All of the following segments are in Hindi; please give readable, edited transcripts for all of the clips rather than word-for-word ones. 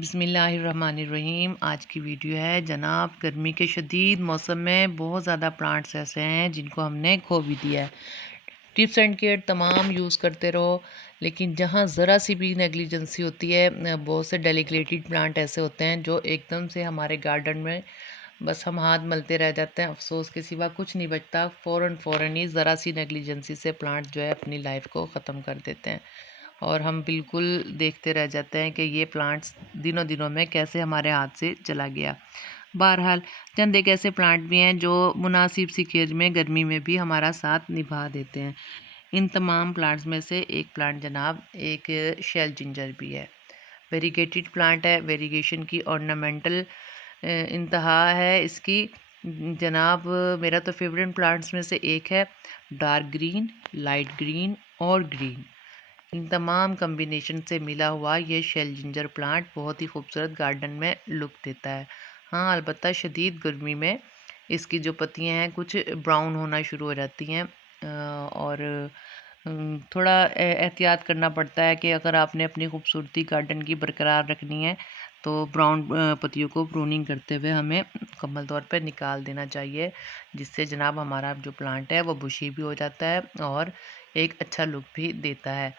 बिस्मिल्लाहिर्रहमानिर्रहीम। आज की वीडियो है जनाब, गर्मी के शदीद मौसम में बहुत ज़्यादा प्लांट्स ऐसे हैं जिनको हमने खो भी दिया है। टिप्स एंड केयर तमाम यूज़ करते रहो, लेकिन जहाँ ज़रा सी भी नेग्लिजेंसी होती है, बहुत से डेलिकेटेड प्लांट ऐसे होते हैं जो एकदम से हमारे गार्डन में बस हम हाथ मलते रह जाते हैं। अफसोस के सिवा कुछ नहीं बचता। फ़ौरन ही ज़रा सी नेग्लिजेंसी से प्लांट जो है अपनी लाइफ को ख़त्म कर देते हैं और हम बिल्कुल देखते रह जाते हैं कि ये प्लांट्स दिनों दिनों में कैसे हमारे हाथ से चला गया। बहरहाल, चंद एक ऐसे प्लांट भी हैं जो मुनासिब सी केयर में गर्मी में भी हमारा साथ निभा देते हैं। इन तमाम प्लांट्स में से एक प्लांट जनाब एक शेल जिंजर भी है। वेरीगेटेड प्लांट है। वेरीगेशन की ऑर्नामेंटल इंतहा है इसकी। जनाब, मेरा तो फेवरेट प्लांट्स में से एक है। डार्क ग्रीन, लाइट ग्रीन और ग्रीन, इन तमाम कम्बिनेशन से मिला हुआ ये शेल जिंजर प्लांट बहुत ही खूबसूरत गार्डन में लुक देता है। हाँ, अलबत्ता शदीद गर्मी में इसकी जो पत्तियां हैं कुछ ब्राउन होना शुरू हो जाती हैं और थोड़ा एहतियात करना पड़ता है कि अगर आपने अपनी खूबसूरती गार्डन की बरकरार रखनी है तो ब्राउन पत्तियों को प्रूनिंग करते हुए हमें मुकम्मल तौर पर निकाल देना चाहिए, जिससे जनाब हमारा जो प्लांट है वो बुशी भी हो जाता है और एक अच्छा लुक भी देता है।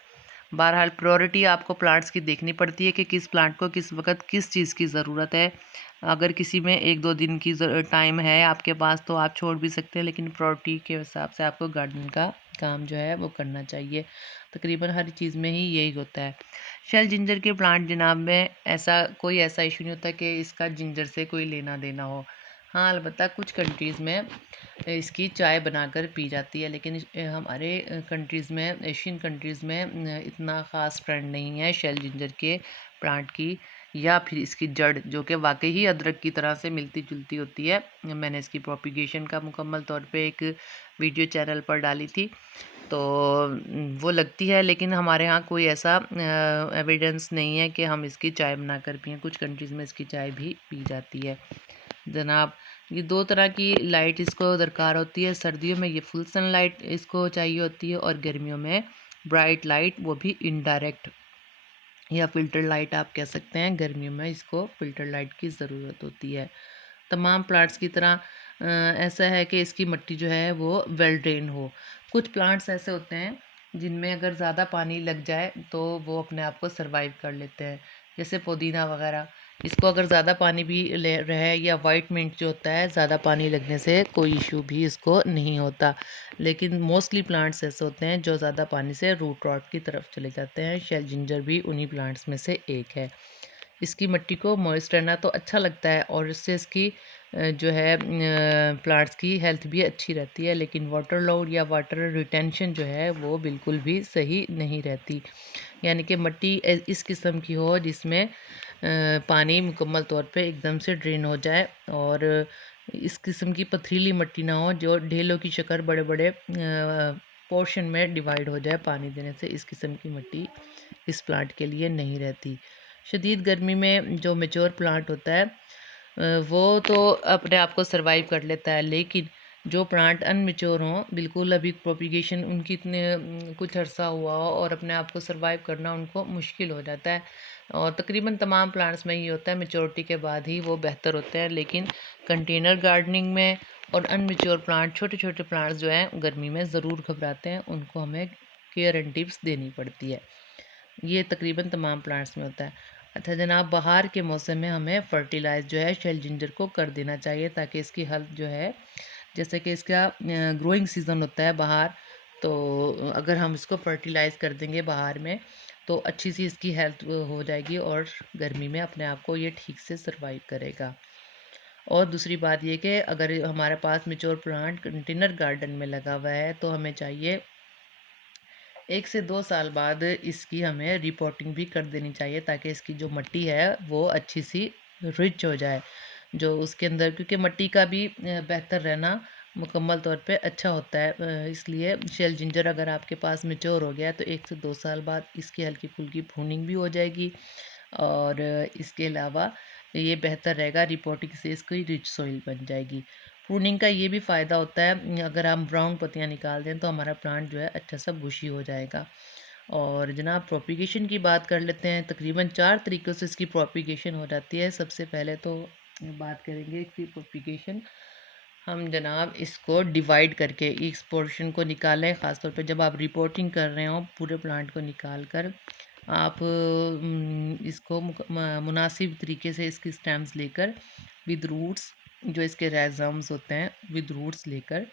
बहरहाल, प्रायोरिटी आपको प्लांट्स की देखनी पड़ती है कि किस प्लांट को किस वक्त किस चीज़ की ज़रूरत है। अगर किसी में 1-2 दिन की टाइम है आपके पास तो आप छोड़ भी सकते हैं, लेकिन प्रायोरिटी के हिसाब से आपको गार्डन का काम जो है वो करना चाहिए। तकरीबन हर चीज़ में ही यही होता है। शेल जिंजर के प्लांट जनाब में ऐसा इशू नहीं होता कि इसका जिंजर से कोई लेना देना हो। हाँ, अलबत्ता कुछ कंट्रीज़ में इसकी चाय बनाकर पी जाती है, लेकिन हमारे कंट्रीज़ में, एशियन कंट्रीज़ में इतना ख़ास ट्रेंड नहीं है शेल जिंजर के प्लांट की या फिर इसकी जड़, जो कि वाकई ही अदरक की तरह से मिलती जुलती होती है। मैंने इसकी प्रोपिगेशन का मुकम्मल तौर पे एक वीडियो चैनल पर डाली थी, तो वो लगती है, लेकिन हमारे यहाँ कोई ऐसा एविडेंस नहीं है कि हम इसकी चाय बनाकर पिएँ। कुछ कंट्रीज़ में इसकी चाय भी पी जाती है। जनाब, ये 2 तरह की लाइट इसको दरकार होती है। सर्दियों में ये फुल सनलाइट इसको चाहिए होती है और गर्मियों में ब्राइट लाइट, वो भी इनडायरेक्ट या फ़िल्टर लाइट आप कह सकते हैं। गर्मियों में इसको फ़िल्टर लाइट की ज़रूरत होती है। तमाम प्लांट्स की तरह ऐसा है कि इसकी मिट्टी जो है वो वेल ड्रेन हो। कुछ प्लांट्स ऐसे होते हैं जिनमें अगर ज़्यादा पानी लग जाए तो वो अपने आप को सर्वाइव कर लेते हैं, जैसे पुदीना वगैरह। इसको अगर ज़्यादा पानी भी ले रहे या वाइट मिंट जो होता है, ज़्यादा पानी लगने से कोई इशू भी इसको नहीं होता, लेकिन मोस्टली प्लांट्स ऐसे होते हैं जो ज़्यादा पानी से रूट रॉट की तरफ चले जाते हैं। शेल जिंजर भी उन्हीं प्लांट्स में से एक है। इसकी मिट्टी को मॉइस्ट रहना तो अच्छा लगता है और इससे इसकी जो है प्लांट्स की हेल्थ भी अच्छी रहती है, लेकिन वाटर लोड या वाटर रिटेंशन जो है वो बिल्कुल भी सही नहीं रहती। यानी कि मिट्टी इस किस्म की हो जिसमें पानी मुकम्मल तौर पे एकदम से ड्रेन हो जाए, और इस किस्म की पथरीली मिट्टी ना हो जो ढेलों की शक्ल बड़े बड़े पोर्शन में डिवाइड हो जाए पानी देने से। इस किस्म की मिट्टी इस प्लांट के लिए नहीं रहती। शदीद गर्मी में जो मैच्योर प्लांट होता है वो तो अपने आप को सरवाइव कर लेता है, लेकिन जो प्लांट अनमेच्योर हों, बिल्कुल अभी प्रोपिगेशन उनकी इतने कुछ अरसा हुआ हो और अपने आप को सरवाइव करना उनको मुश्किल हो जाता है। और तकरीबन तमाम प्लांट्स में ये होता है, मेच्योरिटी के बाद ही वो बेहतर होते हैं। लेकिन कंटेनर गार्डनिंग में और अनमेच्योर प्लांट, छोटे छोटे प्लांट्स जो हैं गर्मी में ज़रूर घबराते हैं, उनको हमें केयर एंड टिप्स देनी पड़ती है। ये तकरीबन तमाम प्लांट्स में होता है। अच्छा जनाब, बहार के मौसम में हमें फर्टिलाइज़ जो है शेल जिंजर को कर देना चाहिए, ताकि इसकी हेल्थ जो है, जैसे कि इसका ग्रोइंग सीज़न होता है बहार, तो अगर हम इसको फर्टिलाइज़ कर देंगे बहार में तो अच्छी सी इसकी हेल्थ हो जाएगी और गर्मी में अपने आप को ये ठीक से सर्वाइव करेगा। और दूसरी बात ये कि अगर हमारे पास मैच्योर प्लांट कंटेनर गार्डन में लगा हुआ है तो हमें चाहिए 1 से 2 साल बाद इसकी हमें रिपोर्टिंग भी कर देनी चाहिए, ताकि इसकी जो मिट्टी है वो अच्छी सी रिच हो जाए जो उसके अंदर, क्योंकि मिट्टी का भी बेहतर रहना मुकम्मल तौर पे अच्छा होता है। इसलिए शेल जिंजर अगर आपके पास मैच्योर हो गया है तो 1 से 2 साल बाद इसकी हल्की फुल्की प्रूनिंग भी हो जाएगी, और इसके अलावा ये बेहतर रहेगा, रिपोर्टिंग से इसकी रिच सॉइल बन जाएगी। प्रूनिंग का ये भी फ़ायदा होता है, अगर हम ब्राउन पत्तियाँ निकाल दें तो हमारा प्लांट जो है अच्छा सा बुशी हो जाएगा। और जनाब प्रोपिगेशन की बात कर लेते हैं। तकरीबन 4 तरीक़ों से इसकी प्रोपिगेशन हो जाती है। सबसे पहले तो बात करेंगे इसकी प्रोपिगेशन। हम जनाब इसको डिवाइड करके इस पोर्शन को निकालें, ख़ास तौर पे जब आप रिपोर्टिंग कर रहे हो पूरे प्लांट को निकाल कर आप इसको मुनासिब तरीके से इसकी स्टेम्स लेकर विद रूट्स, जो इसके रैज़म्स होते हैं विद रूट्स लेकर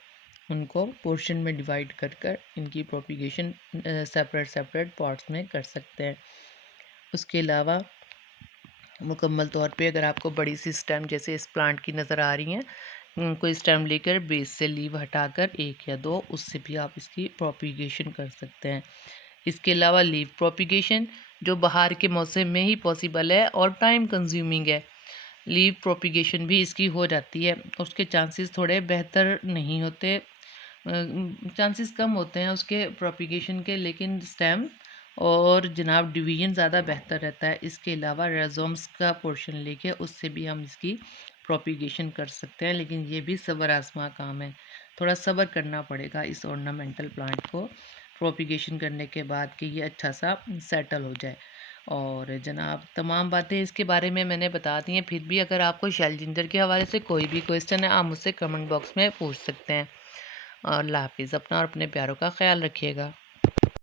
उनको पोर्शन में डिवाइड कर कर इनकी प्रोपिगेशन सेपरेट सेपरेट पार्ट्स में कर सकते हैं। उसके अलावा मुकम्मल तौर पे अगर आपको बड़ी सी स्टेम जैसे इस प्लांट की नज़र आ रही हैं, कोई स्टेम लेकर बेस से लीव हटाकर 1 या 2 उससे भी आप इसकी प्रोपिगेशन कर सकते हैं। इसके अलावा लीव प्रोपिगेशन जो बहार के मौसम में ही पॉसिबल है और टाइम कंज्यूमिंग है। लीव प्रोपिगेशन भी इसकी हो जाती है, उसके चांसेस थोड़े बेहतर नहीं होते, चांसेस कम होते हैं उसके प्रोपिगेशन के, लेकिन स्टेम और जनाब डिवीजन ज़्यादा बेहतर रहता है। इसके अलावा रेज़ोम्स का पोर्शन लेके उससे भी हम इसकी प्रोपिगेशन कर सकते हैं, लेकिन ये भी सब्र आज़मा काम है। थोड़ा सब्र करना पड़ेगा इस ऑर्नामेंटल प्लांट को प्रोपिगेशन करने के बाद कि ये अच्छा सा सेटल हो जाए। और जनाब तमाम बातें इसके बारे में मैंने बता दी हैं, फिर भी अगर आपको शेल जिंजर के हवाले से कोई भी क्वेश्चन है आप मुझसे कमेंट बॉक्स में पूछ सकते हैं। और अल्लाह हाफ़िज़। अपना और अपने प्यारों का ख़्याल रखिएगा।